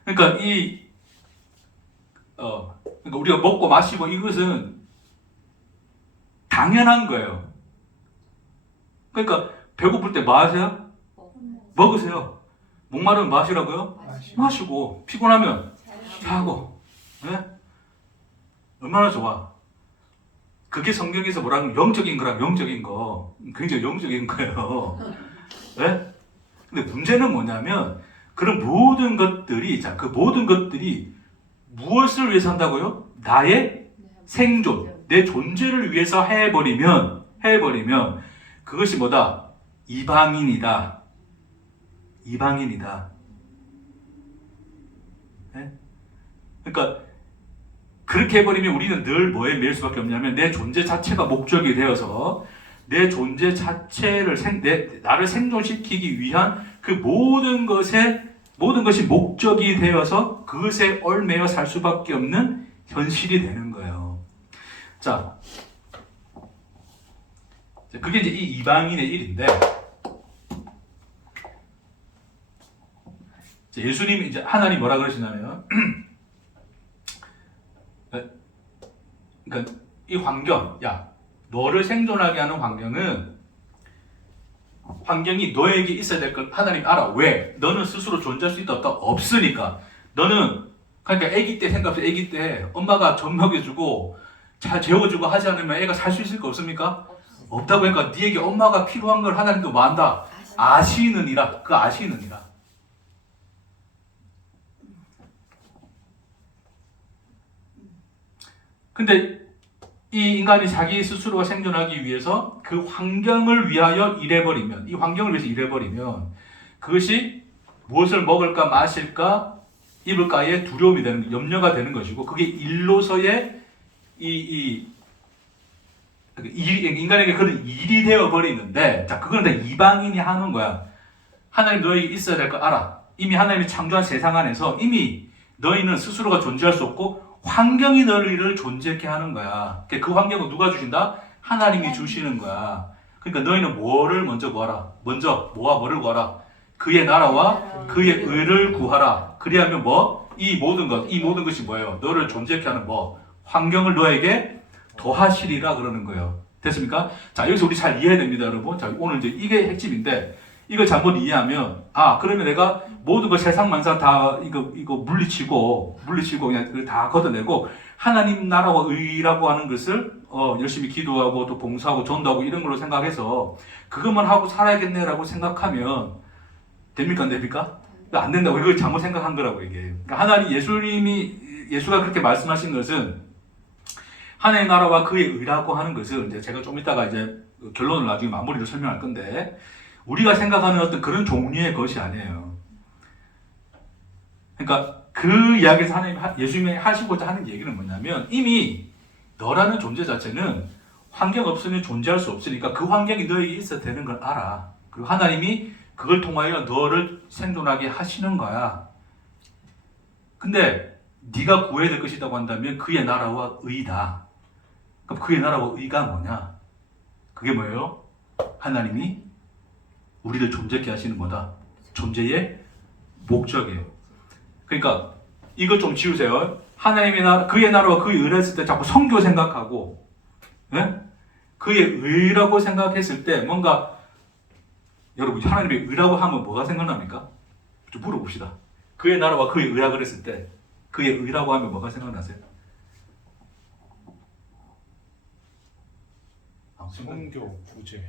그러니까 그러니까 우리가 먹고 마시고 이것은 당연한 거예요. 그러니까 배고플 때 뭐 하세요? 먹으세요. 목마르면 마시라고요? 마시고 피곤하면 자고. 네? 얼마나 좋아. 그게 성경에서 뭐라 하면 영적인 거라면 영적인 거. 굉장히 영적인 거예요. 네? 근데 문제는 뭐냐면 그런 모든 것들이 그 모든 것들이 무엇을 위해서 한다고요? 나의 생존, 내 존재를 위해서 해버리면 그것이 뭐다? 이방인이다. 이방인이다. 네? 그러니까 그렇게 해버리면 우리는 늘 뭐에 매일 수밖에 없냐면 내 존재 자체가 목적이 되어서 내 존재 자체를 나를 생존시키기 위한 그 모든 것이 목적이 되어서 그것에 얽매여 살 수밖에 없는 현실이 되는 거예요. 자, 그게 이제 이 이방인의 일인데, 예수님이 이제 하나님 뭐라 그러시냐면, 그러니까 이 환경, 야, 너를 생존하게 하는 환경이 너에게 있어야 될 걸 하나님 알아. 왜? 너는 스스로 존재할 수 있다 없다? 없으니까. 너는 그러니까 아기 때 생각해. 아기 때 엄마가 젖 먹여주고 잘 재워주고 하지 않으면 애가 살 수 있을 거 없습니까? 없다고 하니까 네에게 엄마가 필요한 걸 하나님도 뭐 한다? 아시느니라. 그 아시느니라. 근데 이 인간이 자기 스스로가 생존하기 위해서 그 환경을 위하여 일해버리면, 이 환경을 위해서 일해버리면 그것이 무엇을 먹을까 마실까 입을까에 두려움이 되는, 염려가 되는 것이고, 그게 일로서의 인간에게 그런 일이 되어버리는데, 자, 그건 다 이방인이 하는 거야. 하나님 너에게 있어야 될 거 알아. 이미 하나님이 창조한 세상 안에서 이미 너희는 스스로가 존재할 수 없고 환경이 너희를 존재케 하는 거야. 그 환경은 누가 주신다? 하나님이 주시는 거야. 그러니까 너희는 뭐를 먼저 구하라. 먼저 뭐와 뭐를 구하라. 그의 나라와 그의 의를 구하라. 그리하면 뭐? 이 모든 것이 뭐예요? 너를 존재케 하는 뭐? 환경을 너에게 더하시리라 그러는 거예요. 됐습니까? 자, 여기서 우리 잘 이해해야 됩니다, 여러분. 자, 오늘 이제 이게 핵심인데, 이걸 잘못 이해하면, 그러면 내가 모든 거 세상 만사 다 이거 물리치고 그냥 그걸 다 걷어내고 하나님 나라와 의라고 하는 것을 열심히 기도하고 또 봉사하고 전도하고 이런 걸로 생각해서 그것만 하고 살아야겠네라고 생각하면 됩니까? 안 됩니까? 안 된다고. 이걸 잘못 생각한 거라고 이게. 그러니까 예수가 그렇게 말씀하신 것은 하나님의 나라와 그의 의라고 하는 것을 이제 제가 좀 이따가 이제 결론을 나중에 마무리로 설명할 건데, 우리가 생각하는 어떤 그런 종류의 것이 아니에요. 그러니까 그 이야기에서 예수님이 하시고자 하는 얘기는 뭐냐면, 이미 너라는 존재 자체는 환경 없으면 존재할 수 없으니까 그 환경이 너에게 있어야 되는 걸 알아. 그리고 하나님이 그걸 통하여 너를 생존하게 하시는 거야. 근데 네가 구해야 될 것이라고 한다면 그의 나라와 의다. 그럼 그의 나라와 의가 뭐냐? 그게 뭐예요? 하나님이 우리를 존재케 하시는 거다. 존재의 목적이에요. 그러니까 이것 좀 지우세요. 하나님의 나라, 그의 나라와 그의 의를 했을 때 자꾸 성교 생각하고, 네? 그의 의라고 생각했을 때 뭔가, 여러분 하나님의 의라고 하면 뭐가 생각납니까? 좀 물어봅시다. 그의 나라와 그의 의라 그랬을 때 그의 의라고 하면 뭐가 생각나세요? 선교 구제.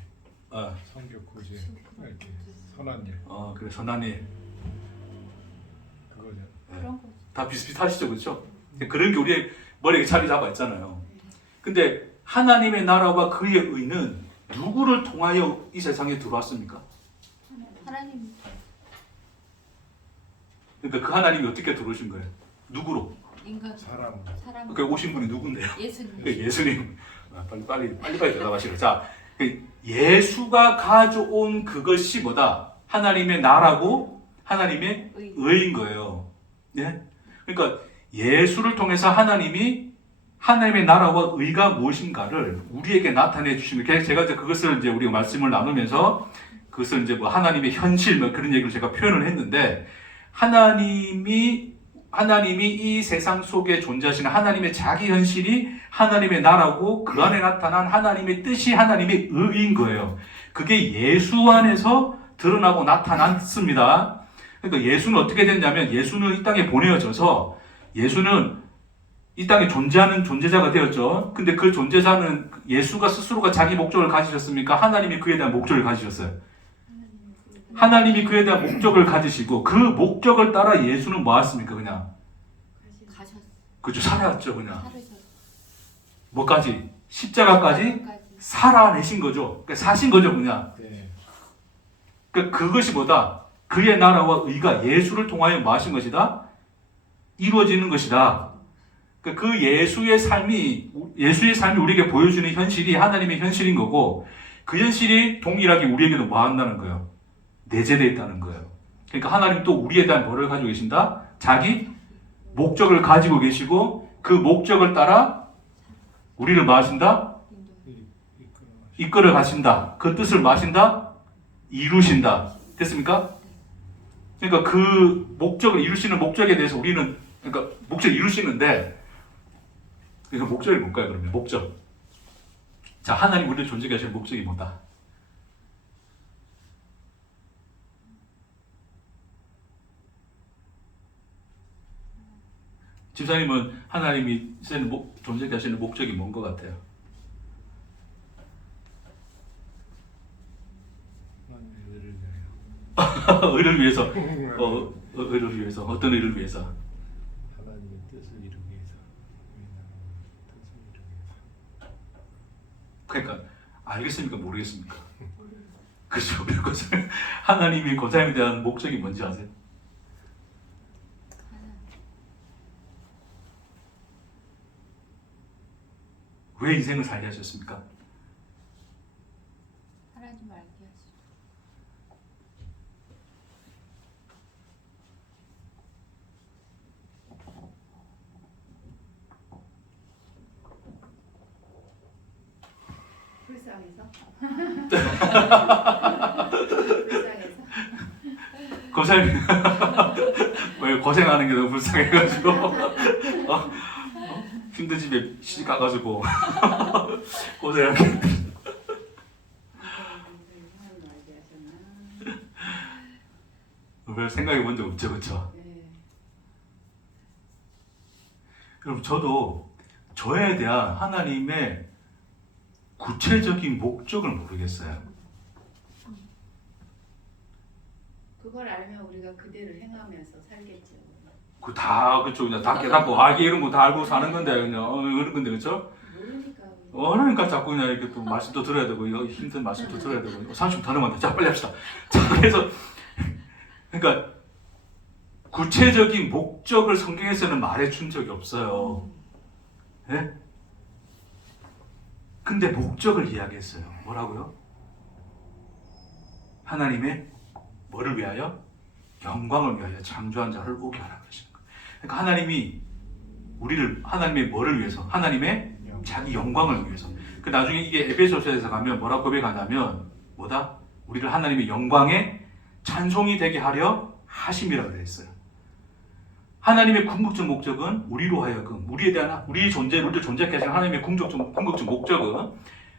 선교 구제. 이렇게 선한 일. 그래, 선한 일. 그거죠. 그런 거. 다 비슷비슷하시죠, 그렇죠? 그런 게 우리의 머리에 자리 잡아 있잖아요. 근데 하나님의 나라와 그의 의는 누구를 통하여 이 세상에 들어왔습니까? 하나님. 그러니까 그 하나님이 어떻게 들어오신 거예요? 누구로? 인간. 사람. 사람. 그 오신 분이 누군데요? 예수님. 예수님. 빨리 대답하시죠. 자, 예수가 가져온 그것이 뭐다? 하나님의 나라고 하나님의 의인 거예요. 예? 그러니까 예수를 통해서 하나님의 나라와 의가 무엇인가를 우리에게 나타내 주시면, 제가 이제 그것을 이제 우리가 말씀을 나누면서 그것을 이제 뭐 하나님의 현실 뭐 그런 얘기를 제가 표현을 했는데, 하나님이 이 세상 속에 존재하시는 하나님의 자기 현실이 하나님의 나라고 그 안에 나타난 하나님의 뜻이 하나님의 의인 거예요. 그게 예수 안에서 드러나고 나타났습니다. 그러니까 예수는 어떻게 됐냐면, 예수는 이 땅에 보내어져서 예수는 이 땅에 존재하는 존재자가 되었죠. 근데 그 존재자는 예수가 스스로가 자기 목적을 가지셨습니까? 하나님이 그에 대한 목적을 가지셨어요. 하나님이 그에 대한 목적을 가지시고 그 목적을 따라 예수는 뭐 했습니까? 그냥 가셨. 그죠, 살아왔죠. 그냥 살으셨. 뭐까지? 십자가까지 살아내신 거죠. 그러니까 사신 거죠, 그냥. 네. 그러니까 그것이 뭐다? 그의 나라와 의가 예수를 통하여 뭐 하신 것이다? 이루어지는 것이다. 그러니까 그 예수의 삶이 우리에게 보여주는 현실이 하나님의 현실인 거고, 그 현실이 동일하게 우리에게도 뭐 한다는 거예요? 내재되어 있다는 거예요. 그러니까 하나님 또 우리에 대한 뭐를 가지고 계신다? 자기 목적을 가지고 계시고, 그 목적을 따라 우리를 뭐 하신다? 이끌어 가신다. 그 뜻을 뭐 하신다? 이루신다. 됐습니까? 그러니까 그 목적을 이루시는 목적에 대해서 우리는, 그러니까 목적을 이루시는데, 그러니까 목적이 뭘까요, 그러면? 목적. 자, 하나님 우리를 존재하게 하시는 목적이 뭐다? 집사님은 하나님이 존재하게 하시는 목적이 뭔 것 같아요? 하나님의 의를 위하여. 의를 위해서. 의를 위해서. 어떤 의를 위해서? 하나님의 뜻을 이루기 위해서. 뜻을 이루기 위해서. 그러니까 알겠습니까? 모르겠습니까? 그렇죠. 그것을 하나님이 그 사람에 대한 목적이 뭔지 아세요? 왜 인생을 살게 하셨습니까? 하나님 알게 하시죠. 불쌍해서. 불쌍해서. 그 사람이 왜 고생하는 게 너무 불쌍해가지고 힘든 집에 시집 가가지고 고생하는 게. 별 생각해 본 적 없죠, 그렇죠? 네. 여러분, 저도 저에 대한 하나님의 구체적인 목적을 모르겠어요. 그걸 알면 우리가 그대로 행하면서 살겠죠. 그쵸, 그냥 다 깨닫고 이런 거 다 알고 사는 건데 그냥 그런 건데, 그렇죠? 모르니까. 그러니까 자꾸 그냥 이렇게 또 말씀도 들어야 되고, 이거 힘든 말씀도 들어야 되고, 30분 더 넘었는데, 자 빨리 합시다. 자, 그래서 그러니까 구체적인 목적을 성경에서는 말해준 적이 없어요. 네? 근데 목적을 이야기했어요. 뭐라고요? 하나님의 뭐를 위하여? 영광을 위하여 창조한 자를 오게 하라 그러시는 거예요. 그러니까 하나님이 우리를 하나님의 뭐를 위해서? 하나님의 자기 영광을 위해서. 그 나중에 이게 에베소서에서 가면 뭐라고 고백하냐면 뭐다? 우리를 하나님의 영광의 찬송이 되게 하려 하심이라고 되어 있어요. 하나님의 궁극적 목적은 우리로 하여금 우리의 존재를 존재하게 하시는 하나님의 궁극적 목적은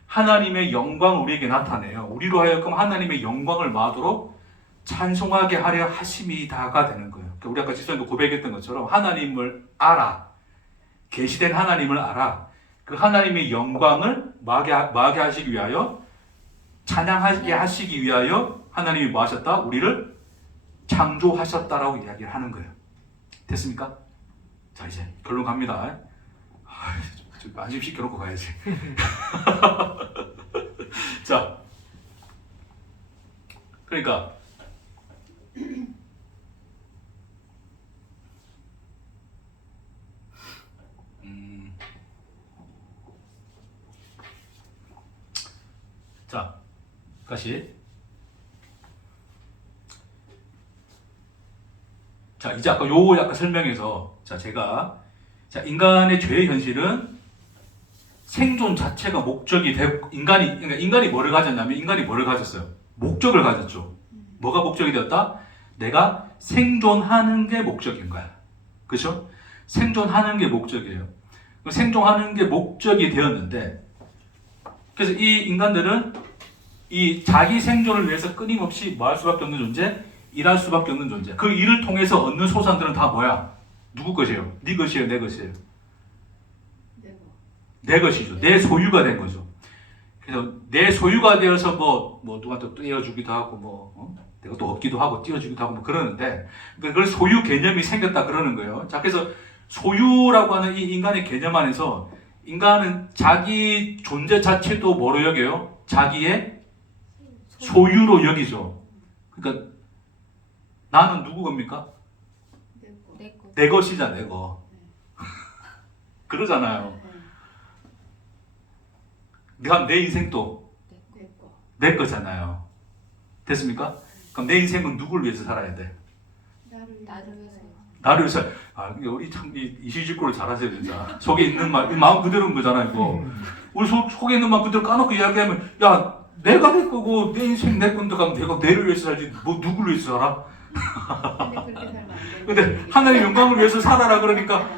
하나님의 영광을 우리에게 나타내요. 우리로 하여금 하나님의 영광을 마도록 찬송하게 하려 하심이다가 되는 거예요. 그러니까 우리 아까 지선도 고백했던 것처럼 하나님을 알아. 계시된 하나님을 알아. 그 하나님의 영광을 마게 하시기 위하여, 찬양하게 하시기 위하여 하나님이 뭐 하셨다? 우리를 창조하셨다라고 이야기를 하는 거예요. 됐습니까? 자, 이제 결론 갑니다. 안심 시켜놓고 가야지. 자, 그러니까 자, 다시. 자, 이제 아까 요거 약간 설명해서, 자, 인간의 죄의 현실은 생존 자체가 목적이 되고, 인간이 뭐를 가졌냐면, 인간이 뭐를 가졌어요? 목적을 가졌죠. 뭐가 목적이 되었다? 내가 생존하는 게 목적인 거야. 그렇죠? 생존하는 게 목적이에요. 생존하는 게 목적이 되었는데, 그래서 이 인간들은 이 자기 생존을 위해서 끊임없이 뭐 할 수밖에 없는 존재? 일할 수밖에 없는 존재. 그 일을 통해서 얻는 소산들은 다 뭐야? 누구 것이에요? 네 것이에요? 내 것이에요? 내 것이죠. 내 소유가 된 거죠. 그래서 내 소유가 되어서 뭐 누구한테 떼어주기도 하고 내가 또 얻기도 하고 떼어주기도 하고 그러는데, 그걸 소유 개념이 생겼다 그러는 거예요. 자, 그래서 소유라고 하는 이 인간의 개념 안에서 인간은 자기 존재 자체도 뭐로 여겨요? 자기의 소유로 여기죠. 그러니까 나는 누구 겁니까? 내 거. 내 거. 내 것이자 내 거. 그러잖아요. 네. 내가 내 인생도 내 거. 내 거잖아요. 됐습니까? 그럼 내 인생은 누굴 위해서 살아야 돼? 나를 나를 위해서. 나를 위해서. 아, 우리 참 이시직구를 잘하세요 진짜. 속에 있는 말, 마음 그대로인 거잖아 이거. 우리 속에 있는 마음 그대로 까놓고 이야기하면 야 내가 내 거고 내 인생 내 건데 가면 내가 내를 위해서 살지 뭐 누구를 위해서 살아? 근데 그렇게 살면 안 돼. 근데 하나님 영광을 위해서 살아라 그러니까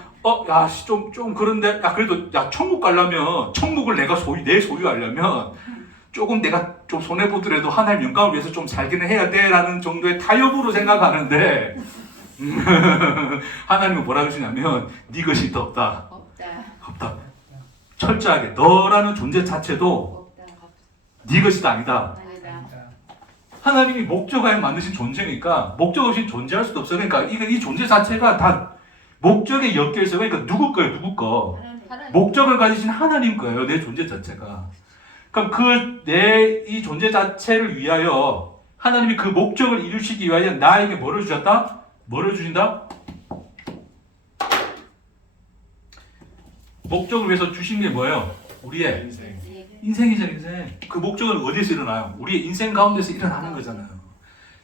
좀 그런데 야 그래도 야 천국 가려면 천국을 내가 내 소유하려면 조금 내가 좀 손해 보더라도 하나님 영광을 위해서 좀 살기는 해야 돼라는 정도의 타협으로 생각하는데 하나님은 뭐라 그러시냐면 네 것이 더 없다. 없다. 철저하게 너라는 존재 자체도 없다. 네 것이 아니다. 아니다. 하나님이 목적하에 만드신 존재니까 목적 없이 존재할 수도 없어. 그러니까 이 존재 자체가 다 목적에 엮여 있어. 그러니까 누구 거예요? 누구 거? 하나님. 목적을 가지신 하나님 거예요. 내 존재 자체가. 그럼 이 존재 자체를 위하여 하나님이 그 목적을 이루시기 위하여 나에게 뭐를 주셨다? 뭐를 주신다? 목적을 위해서 주신 게 뭐예요? 우리의 인생. 인생이죠, 인생. 그 목적은 어디서 일어나요? 우리의 인생 가운데서 일어나는 거잖아요.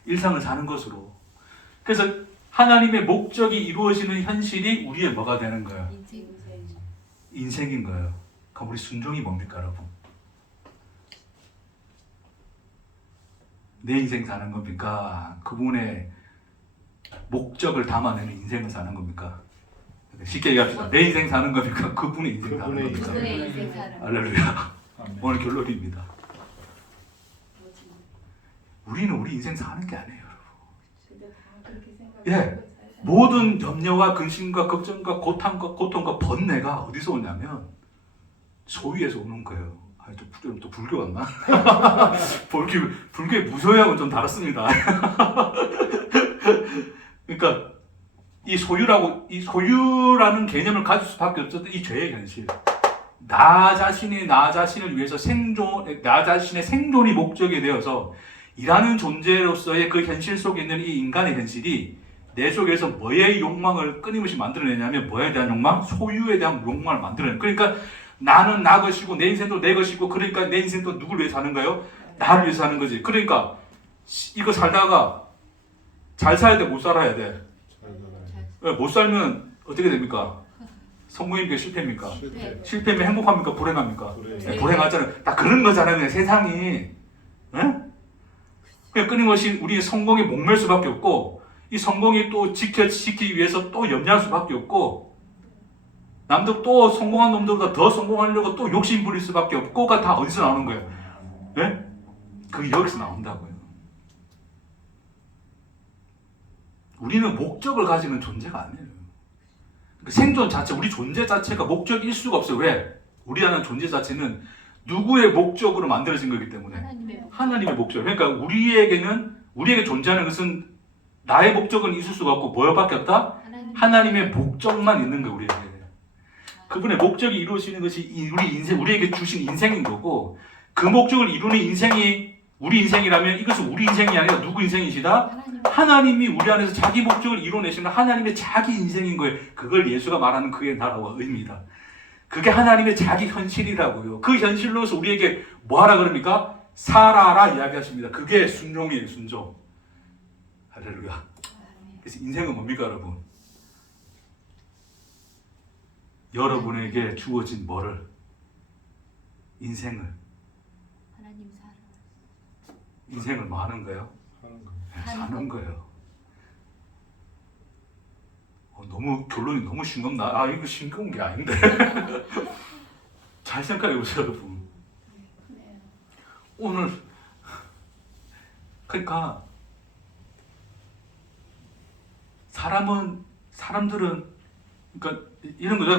일상을 사는 것으로. 그래서 하나님의 목적이 이루어지는 현실이 우리의 뭐가 되는 거예요? 인생. 인생인 거예요. 그럼 우리 순종이 뭡니까, 여러분? 내 인생 사는 겁니까? 그분의 목적을 담아내는 인생을 사는 겁니까? 쉽게 얘기합시다. 내 인생 사는 겁니까? 그분의 인생 사는 그분의 겁니까? 그분의 인생 사는. 할렐루야. 아멘. 오늘 결론입니다. 우리는 우리 인생 사는 게 아니에요, 여러분. 근데 다 그렇게 생각하고 예. 살잖아요. 모든 염려와 근심과 걱정과 고통과 번뇌가 어디서 오냐면 소위에서 오는 거예요. 또 불교 왔나? 불교의 무소유하고는 좀 다릅니다. 그러니까 이 소유라는 개념을 가질 수밖에 없었던 이 죄의 현실. 나 자신을 위해서 나 자신의 생존이 목적이 되어서 일하는 존재로서의 그 현실 속에 있는 이 인간의 현실이 내 속에서 뭐의 욕망을 끊임없이 만들어내냐면 뭐에 대한 욕망? 소유에 대한 욕망을 만들어내요. 그러니까 나는 나 것이고 내 인생도 내 것이고 그러니까 내 인생도 누굴 위해서 사는 거예요? 나를 위해서 사는 거지. 그러니까 이거 살다가 잘 살아야 돼? 못 살아야 돼? 잘 살아요. 못 살면 어떻게 됩니까? 성공입니까? 실패입니까? 실패. 실패면 행복합니까? 불행합니까? 불행. 네, 불행하잖아요. 다 그런 거잖아요. 그냥 세상이. 예? 그냥 끊임없이 우리 성공에 목맬 수밖에 없고 이 성공이 또 지키기 위해서 또 염려할 수밖에 없고 남들 또 성공한 놈들보다 더 성공하려고 또 욕심 부릴 수밖에 없고가 다 어디서 나오는 거예요? 예? 그게 여기서 나온다고요. 우리는 목적을 가지는 존재가 아니에요. 생존 자체, 우리 존재 자체가 목적일 수가 없어요. 왜? 우리라는 존재 자체는 누구의 목적으로 만들어진 거기 때문에 하나님의 목적. 그러니까 우리에게 존재하는 것은 나의 목적은 있을 수가 없고 뭐밖에 없다? 하나님의 목적만 있는 거예요. 우리에게. 그분의 목적이 이루어지는 것이 우리에게 주신 인생인 거고 그 목적을 이루는 인생이 우리 인생이라면 이것은 우리 인생이 아니라 누구 인생이시다? 하나님이 우리 안에서 자기 목적을 이루어내시는 하나님의 자기 인생인 거예요. 그걸 예수가 말하는 그의 나라와 의미다. 그게 하나님의 자기 현실이라고요. 그 현실로서 우리에게 뭐하라 그럽니까? 살아라 이야기하십니다. 그게 순종이에요. 순종. 할렐루야. 그래서 인생은 뭡니까 여러분? 여러분에게 주어진 뭐를? 인생을. 하나님 사랑. 인생을 뭐 하는 거예요? 하는 거. 사는 거예요. 너무 결론이 너무 싱겁나? 이거 싱거운 게 아닌데. 잘 생각해 보세요, 여러분. 네. 오늘 그러니까 사람들은 그러니까 이런 거죠.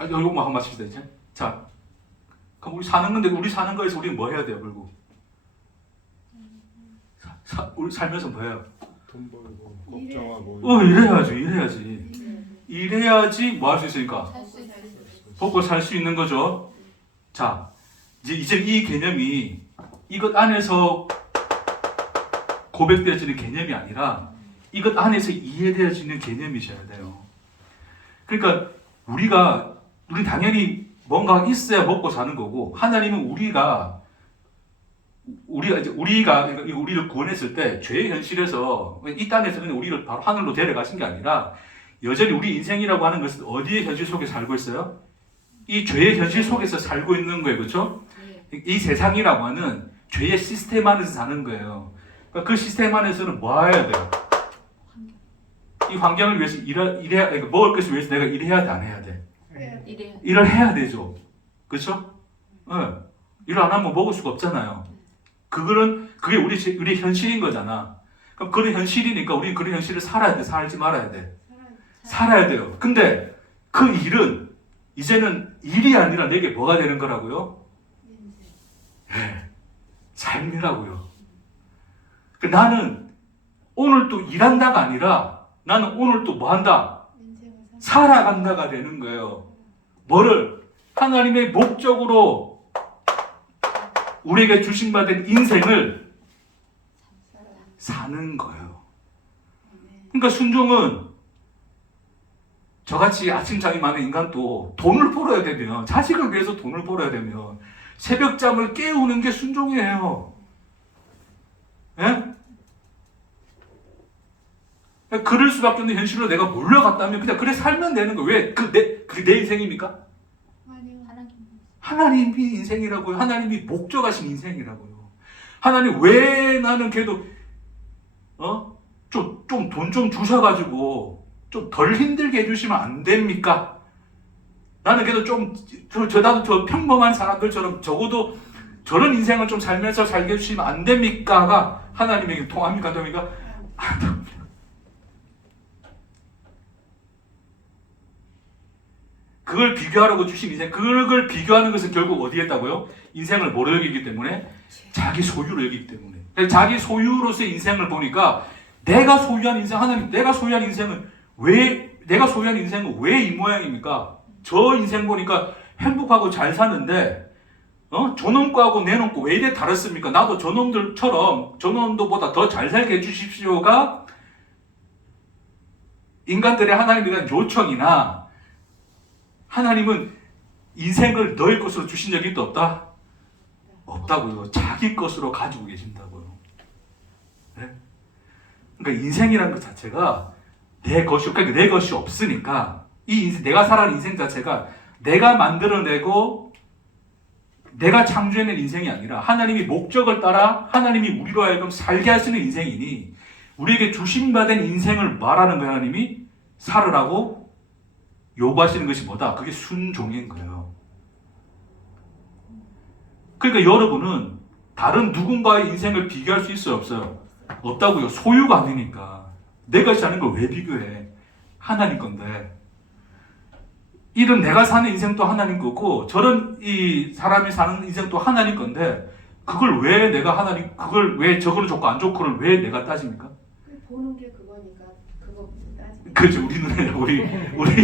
요것만 한번 맞춥시다 이제. 자, 그럼 우리 사는 건데 우리 사는 거에서 우리는 뭐 해야 돼요, 결국? 우리 살면서 뭐 해요? 돈 벌고 걱정하고. 이래야지 뭐 할 수 있으니까 살수 있어. 먹고 살 수 있는 거죠. 자, 이제 이 개념이 이것 안에서 고백되어지는 개념이 아니라 이것 안에서 이해되어지는 개념이셔야 돼요. 그러니까 우리 당연히 뭔가 있어야 먹고 사는 거고, 하나님은 우리가 우리를 구원했을 때 죄의 현실에서 이 땅에서 그냥 우리를 바로 하늘로 데려가신 게 아니라 여전히 우리 인생이라고 하는 것은 어디의 현실 속에 살고 있어요? 이 죄의 현실 속에서 살고 있는 거예요. 그렇죠? 이 세상이라고 하는 죄의 시스템 안에서 사는 거예요. 그러니까 그 시스템 안에서는 뭐 해야 돼요? 이 환경을 위해서 그러니까 먹을 것을 위해서 내가 일해야 돼, 안 해야 돼? 이래요. 일을 해야 되죠. 그렇죠? 일을 안 하면 먹을 수가 없잖아요. 그게 우리 현실인 거잖아. 그럼 그런 현실이니까 우리는 그런 현실을 살아야 돼, 살지 말아야 돼? 살아야 돼요. 근데 그 일은 이제는 일이 아니라 내게 뭐가 되는 거라고요? 네, 삶이라고요. 나는 오늘 또 일한다가 아니라 나는 오늘 또 뭐 한다? 살아간다가 되는 거예요. 뭐를? 하나님의 목적으로 우리에게 주신 바 된 인생을 사는 거예요. 그러니까 순종은 저같이 아침잠이 많은 인간도 돈을 벌어야 되면, 자식을 위해서 돈을 벌어야 되면 새벽잠을 깨우는 게 순종이에요. 예? 그럴 수밖에 없는 현실로 내가 몰려갔다면 그냥 그래 살면 되는 거예요. 왜? 그게 내 인생입니까? 하나님이 인생이라고요. 하나님이 목적하신 인생이라고요. 하나님 왜 나는 걔도 좀 돈 좀 주셔가지고 좀 덜 힘들게 해주시면 안 됩니까? 나는 그래도 나도 저 평범한 사람들처럼 적어도 저런 인생을 좀 살면서 살게 해주시면 안 됩니까?가 하나님에게 통합니까? 안 됩니까? 안 됩니다. 그걸 비교하라고 주신 인생, 그걸 비교하는 것은 결국 어디에 있다고요? 인생을 뭐로 여기기 때문에? 자기 소유로 여기기 때문에. 자기 소유로서의 인생을 보니까 내가 소유한 인생, 하나님, 내가 소유한 인생은 왜 이 모양입니까? 저 인생 보니까 행복하고 잘 사는데, 저놈과하고 내 놈과 왜 이래 다릅니까? 나도 저놈들보다 더 잘 살게 해주십시오가 인간들의 하나님에 대한 요청이나, 하나님은 인생을 너의 것으로 주신 적이 또 없다? 없다고요. 자기 것으로 가지고 계신다고요. 네? 그러니까 인생이라는 것 자체가 내 것이 없으니까 이 인생, 내가 살아가는 인생 자체가 내가 만들어내고 내가 창조해낸 인생이 아니라 하나님이 목적을 따라 하나님이 우리로 하여금 살게 하시는 인생이니 우리에게 주신받은 인생을 말하는 거예요. 하나님이 살으라고 요구하시는 것이 뭐다? 그게 순종인 거예요. 그러니까 여러분은 다른 누군가의 인생을 비교할 수 있어요? 없어요? 없다고요. 소유가 아니니까. 내 것이 아닌 걸 왜 비교해? 하나님 건데. 이런 내가 사는 인생도 하나님 거고 저런 이 사람이 사는 인생도 하나님 건데 그걸 왜 저거는 좋고 안 좋고를 왜 내가 따집니까? 보는 게 그거니까 그거부터 따지고. 그렇죠. 우리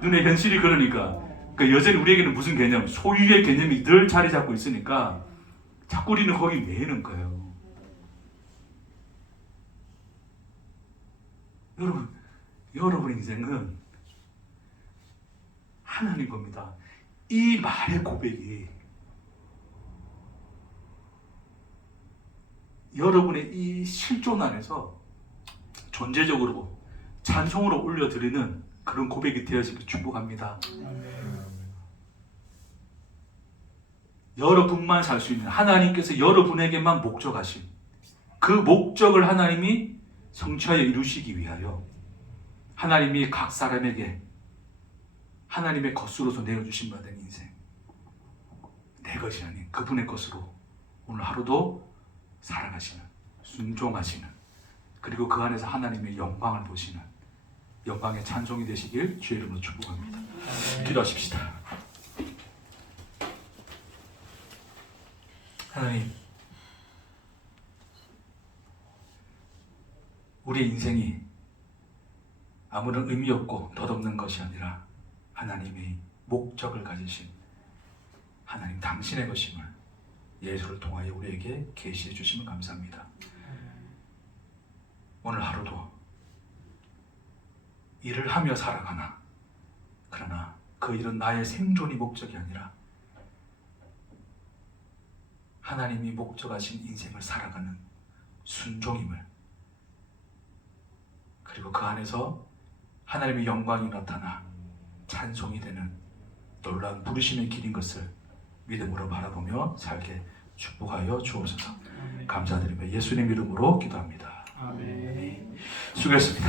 눈의 현실이 그러니까. 그러니까 여전히 우리에게는 무슨 개념? 소유의 개념이 늘 자리 잡고 있으니까 자꾸 우리는 거기 매이는 거예요. 여러분 인생은 하나님 겁니다. 이 말의 고백이 여러분의 이 실존 안에서 존재적으로 찬송으로 올려드리는 그런 고백이 되어지길 축복합니다. 여러분만 살 수 있는 하나님께서 여러분에게만 목적하신 그 목적을 하나님이 성취하여 이루시기 위하여 하나님이 각 사람에게 하나님의 것으로서 내어주신 바 된 인생, 내 것이 아닌 그분의 것으로 오늘 하루도 살아가시는, 순종하시는, 그리고 그 안에서 하나님의 영광을 보시는 영광의 찬송이 되시길 주의 이름으로 축복합니다. 기도하십시다. 하나님, 우리의 인생이 아무런 의미 없고 덧없는 것이 아니라 하나님의 목적을 가지신 하나님 당신의 것임을 예수를 통하여 우리에게 계시해 주시면 감사합니다. 일을 하며 살아가나 그러나 그 일은 나의 생존이 목적이 아니라 하나님이 목적하신 인생을 살아가는 순종임을, 그리고 그 안에서 하나님의 영광이 나타나 찬송이 되는 놀라운 부르심의 길인 것을 믿음으로 바라보며 살게 축복하여 주옵소서. 아멘. 감사드리며 예수님 이름으로 기도합니다. 아멘. 수고했습니다.